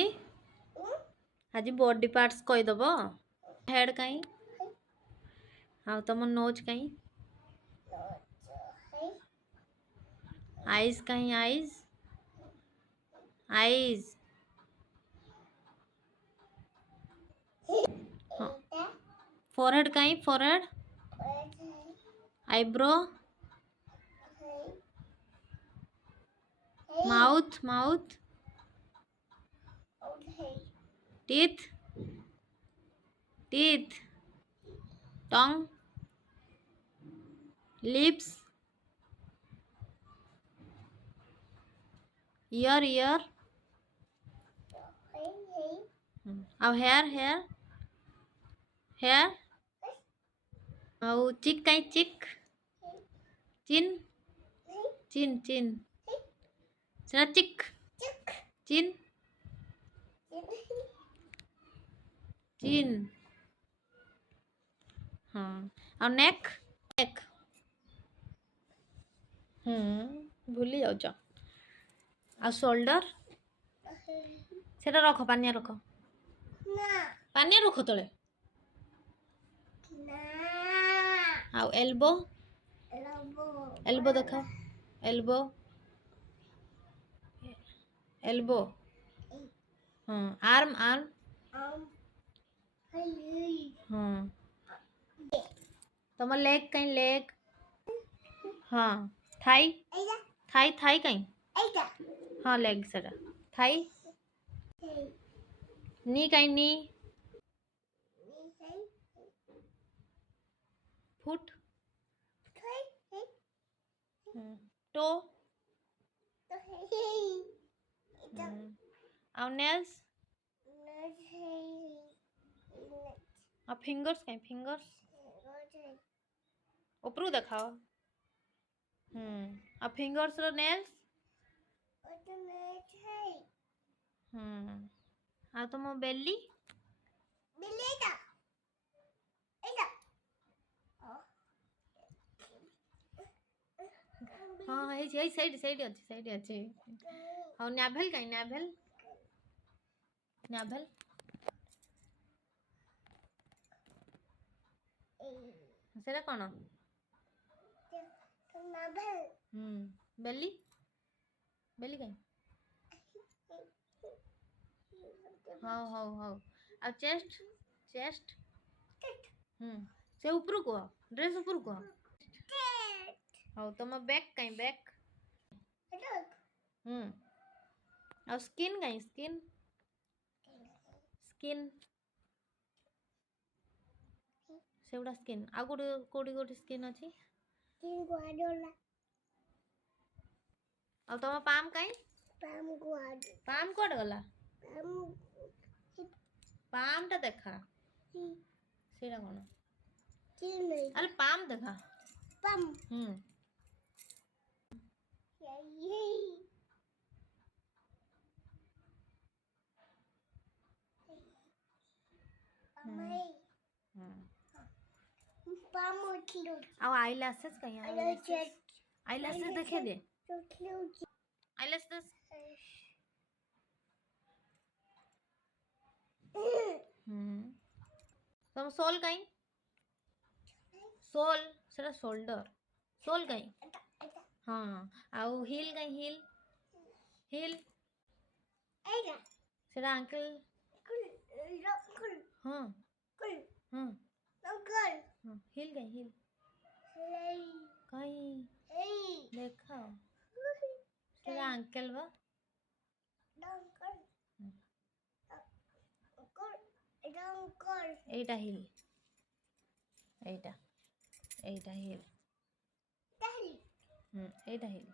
आज body parts कहीदब head कहीं हाँ तुम नोज कहीं आईज कहीं आईज आईज हाँ फोरहेड कहीं forehead eyebrow mouth mouth teeth teeth टंग लिप्स ईयर ईयर अब हेयर हेयर हेयर और चिक कहीं चिक चिन चिन चिन सेना चिक चिन चिन हाँ और नेक नेक भूली जाऊच आ शोल्डर सेटा रख पानिया रख पानिया रख तले आ एल्बो एल्बो देखा एल्बो एल्बो हाँ आर्म आर्म हाँ तुम लेग कहीं लेग हाँ थाई थाई थाई कहीं हाँ लेग सेटा थाई नी कहीं नी फुट टो और नेल्स और फिंगर्स कहीं फिंगर्स ऊपर देखाओ और फिंगर्स रो नेल्स आ तुम बेली हाँ यही साइड साइड अच्छी और नाभेल कहीं नाभेल नाभेल सेटा कौन बेली बेली कहीं हाँ हाँ हाँ और चेस्ट चेस्ट से ऊपर को ड्रेस ऊपर को हाँ तुम बैक कहीं बैक और स्किन कहीं स्किन स्किन से गुड़ा स्किन आ गोटे कोडी गोटे स्किन अच्छी और तुम पाम कहीं पाम कोड गला पाम टा देखा सेटा कौन अरे पाम देखा पाम अब आईलैशेस कहीं आईलैशेस देखे दे आईलैशेस तुम सोल कहीं सोल सेटा शोल्डर सोल कहीं हाँ आउ हिल कहीं हिल हिल सेटा अंकल हाँ हाँ हिल कहीं हिल कहीं देखा सेटा अंकल बा এইটা হিল এইটা এইটা হিল এইটা হিল